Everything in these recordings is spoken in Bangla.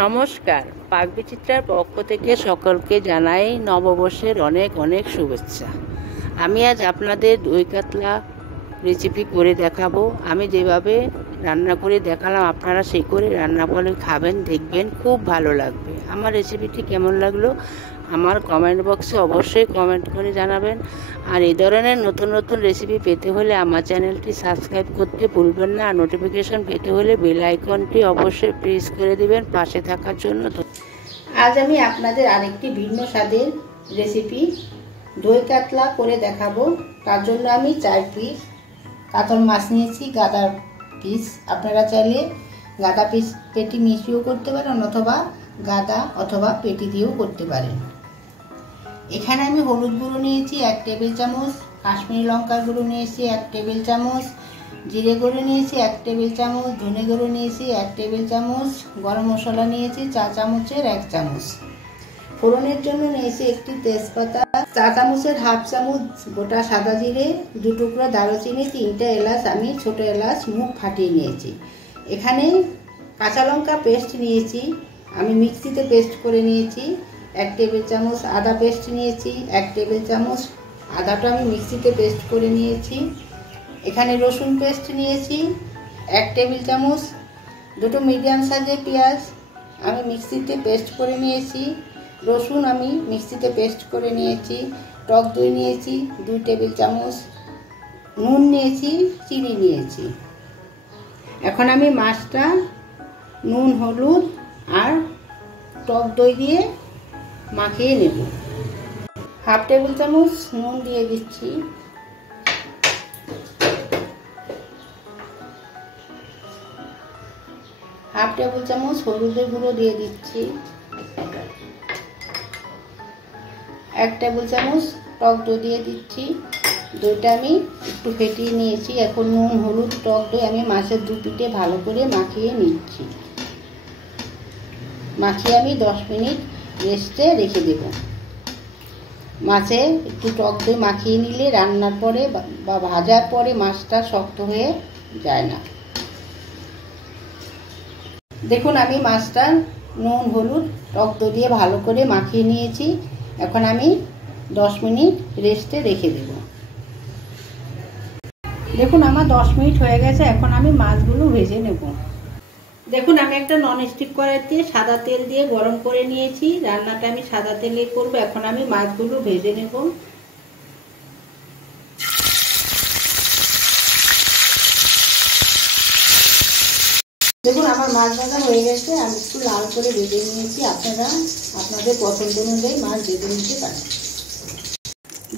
নমস্কার, পাকবিচিত্রার পক্ষ থেকে সকলকে জানাই নববর্ষের অনেক অনেক শুভেচ্ছা। আমি আজ আপনাদের দই কাতলা রেসিপি করে দেখাবো। আমি যেভাবে রান্না করে দেখালাম আপনারা সেই করে রান্না করে খাবেন, দেখবেন খুব ভালো লাগবে। আমার রেসিপিটি কেমন লাগলো আমার কমেন্ট বক্সে অবশ্যই কমেন্ট করে জানাবেন। আর এই ধরনের নতুন নতুন রেসিপি পেতে হলে আমার চ্যানেলটি সাবস্ক্রাইব করতে ভুলবেন না। আর নোটিফিকেশন পেতে হলে বেল আইকনটি অবশ্যই প্রেস করে দেবেন পাশে থাকার জন্য। আজ আমি আপনাদের আরেকটি ভিন্ন স্বাদের রেসিপি দই কাতলা করে দেখাবো। তার জন্য আমি 4 পিস কাতল মাছ নিয়েছি, গাদা পিস। আপনারা চাইলে গাদা পিস পেটি মিশিয়েও করতে পারেন অথবা গাদা অথবা পেটি দিয়েও করতে পারেন। এখানে আমি হলুদ গুঁড়ো নিয়েছি 1 টেবিল চামচ, কাশ্মীরি লঙ্কার গুঁড়ো নিয়েছি 1 টেবিল চামচ, জিরে গুঁড়ো নিয়েছি 1 টেবিল চামচ, ধনে গুঁড়ো নিয়েছি 1 টেবিল চামচ, গরম মশলা নিয়েছি 4 চামচের 1 চামচ। ফোড়নের জন্য নিয়েছি একটি তেজপাতা, 4 চামচের হাফ চামচ গোটা সাদা জিরে, 2 টুকরো দারুচিনি, 3টে এলাচ, আমি ছোট এলাচ মুখ ফাটিয়ে নিয়েছি। এখানে কাঁচা লঙ্কা পেস্ট নিয়েছি, আমি মিক্সিতে পেস্ট করে নিয়েছি। 1 টেবিল চামচ আদা পেস্ট নিয়েছি, 1 টেবিল চামচ আদাটা আমি মিক্সিতে পেস্ট করে নিয়েছি। এখানে রসুন পেস্ট নিয়েছি 1 টেবিল চামচ। 2টো মিডিয়াম সাইজের পেঁয়াজ আমি মিক্সিতে পেস্ট করে নিয়েছি। রসুন আমি মিক্সিতে পেস্ট করে নিয়েছি। টক দই নিয়েছি 2 টেবিল চামচ, নুন নিয়েছি, চিনি নিয়েছি। এখন আমি মাছটা নুন, হলুদ আর টক দই দিয়ে মাখিয়ে নেব। হাফ টেবিল চামচ নুন দিয়ে দিচ্ছি, হাফ টেবিল চামচ হলুদের গুঁড়ো দিয়ে দিচ্ছি, 1 টেবিল চামচ টক দই দিয়ে দিচ্ছি। দইটা আমি একটু ফেটিয়ে নিয়েছি। এখন নুন, হলুদ, টক দই আমি মাছের 2 পিঠে ভালো করে মাখিয়ে নিচ্ছি। মাখিয়ে আমি 10 মিনিট রেস্টে রেখে দেব। মাছে একটু টক দই মাখিয়ে নিলে রান্নার পরে বা ভাজার পরে মাছটা শক্ত হয়ে যায় না। দেখুন আমি মাছটা নুন, হলুদ, টক দই দিয়ে ভালো করে মাখিয়ে নিয়েছি। এখন আমি 10 মিনিট রেস্টে রেখে দেব। দেখুন আমার 10 মিনিট হয়ে গেছে। এখন আমি মাছগুলো ভেজে নেব। দেখুন আমি একটা ননস্টিক কড়াইতে সাদা তেল দিয়ে গরম করে নিয়েছি। রান্নাটা আমি সাদা তেলে করব। এখন আমি মাছগুলো ভেজে নেব। দেখুন আমার মাছ ভাজা হয়ে গেছে। আমি একটু লাল করে ভেজে নিয়েছি। আপনারা আপনাদের পছন্দ অনুযায়ী মাছ ভেজে নিতে পারেন।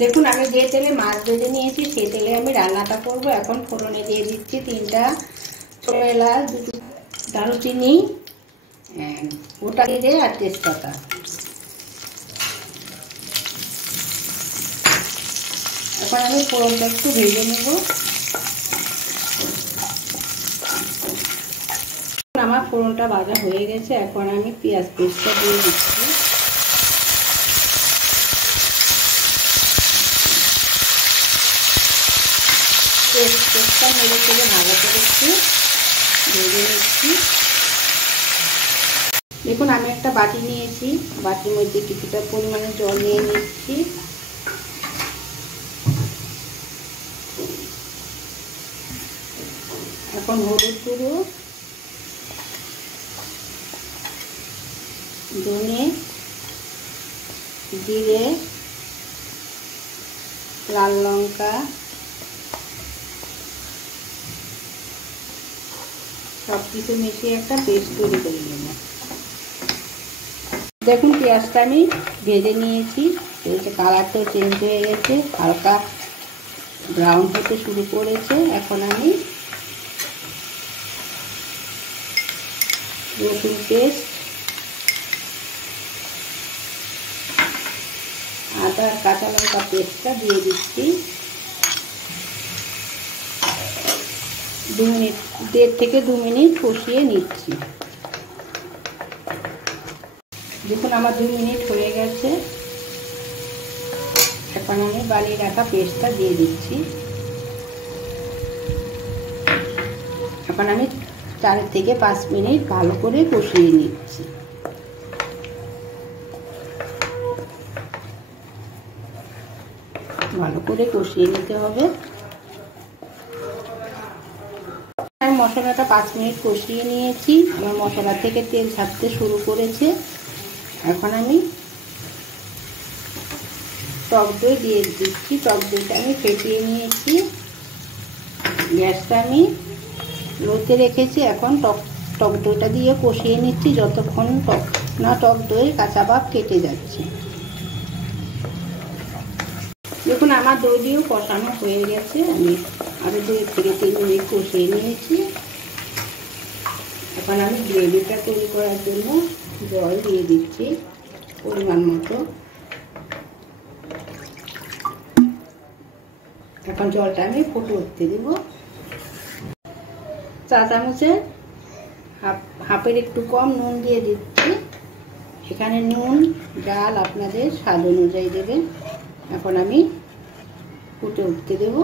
দেখুন আমি যে তেলে মাছ ভেজে নিয়েছি সেই তেলে আমি রান্নাটা করব। এখন ফোড়নে দিয়ে দিচ্ছি 3টা ছোট এলাচ, 2 দারুচিনি, গোটা জিরে আর তেজপাতা। এখন আমি ফোড়নটা একটু ভেজে নেব। আমার ফোড়নটা ভাজা হয়ে গেছে। এখন আমি পেঁয়াজ পেস্টটা দিয়ে দিচ্ছি। পেস্টটা নেড়ে চেড়ে ভালো করে একটু ভেজে নিচ্ছি। দেখুন আমি একটা বাটি নিয়েছি, বাটির মধ্যে কিছুটা পরিমাণে জল নিয়ে নিচ্ছি। এখন হলুদ গুঁড়ো, ধনে, জিরে, লাল লঙ্কা সব কিছু মিশিয়ে একটা পেস্ট তৈরি করে নেব। দেখুন পেঁয়াজটা আমি ভেজে নিয়েছি, কালারটাও চেঞ্জ হয়ে গেছে, হালকা ব্রাউন হতে শুরু করেছে। এখন আমি রসুন পেস্ট, আদা আর কাঁচা লঙ্কা পেস্টটা দিয়ে দিচ্ছি। 1.5 থেকে 2 মিনিট কষিয়ে নিচ্ছি। দেখুন আমার 2 মিনিট হয়ে গেছে। এখন আমি বানিয়ে রাখা পেস্টটা দিয়ে দিচ্ছি। এখন আমি 4 থেকে 5 মিনিট ভালো করে কষিয়ে নিচ্ছি। ভালো করে কষিয়ে নিতে হবে। মশলাটা 5 মিনিট কষিয়ে নিয়েছি। আমার মশলা থেকে তেল ছাড়তে শুরু করেছে। এখন আমি টক দই দিয়ে দিচ্ছি। টক দইটা আমি ফেটিয়ে নিয়েছি। গ্যাসটা আমি লোতে রেখেছি। এখন টক দইটা দিয়ে কষিয়ে নিচ্ছি যতক্ষণ টক দই কাঁচা ভাব কেটে যাচ্ছে। দেখুন আমার দই দিয়েও কষানো হয়ে গেছে। আমি আরও 2 থেকে 3 মিনিট কষিয়ে নিয়েছি। এখন আমি গ্রেভিটা তৈরি করার জন্য জল দিয়ে দিচ্ছি পরিমাণ মতো। এখন জলটা আমি ফুটে উঠতে দেব। চা চামচের হাফের একটু কম নুন দিয়ে দিচ্ছি। এখানে নুন ডাল আপনাদের স্বাদ অনুযায়ী দেবেন। এখন আমি ফুটে উঠতে দেব।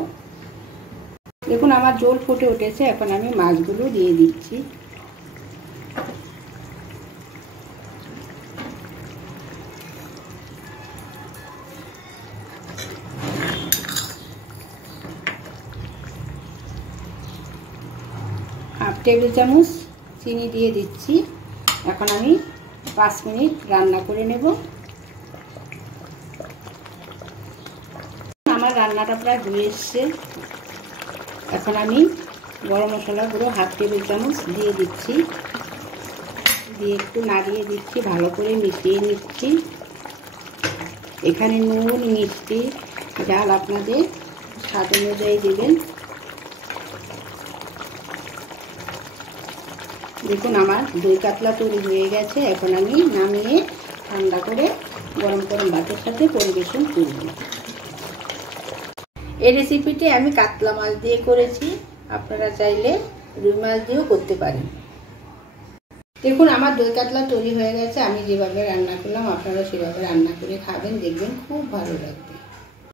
দেখুন আমার ঝোল ফুটে উঠেছে। এখন আমি মাছগুলো দিয়ে দিচ্ছি। হাফ টেবিল চামচ চিনি দিয়ে দিচ্ছি। এখন আমি 5 মিনিট রান্না করে নেব। আমার রান্নাটা প্রায় হয়ে এসছে। এখন আমি গরম মশলা গুঁড়ো হাফ টেবিল চামচ দিয়ে দিচ্ছি। দিয়ে একটু নাড়িয়ে দিচ্ছি, ভালো করে মিশিয়ে নিচ্ছি। এখানে নুন মিষ্টি ডাল আপনাদের স্বাদ অনুযায়ী দেবেন। দেখুন আমার দই কাতলা তৈরি হয়ে গেছে। এখন আমি নামিয়ে ঠান্ডা করে গরম গরম ভাতের সাথে পরিবেশন করব। এই রেসিপিটি আমি কাতলা মাছ দিয়ে করেছি। আপনারা চাইলে রুই মাছ দিয়েও করতে পারেন। দেখুন আমার দই কাতলা তৈরি হয়ে গেছে। আমি যেভাবে রান্না করলাম আপনারা সেভাবে রান্না করে খাবেন, দেখবেন খুব ভালো লাগবে।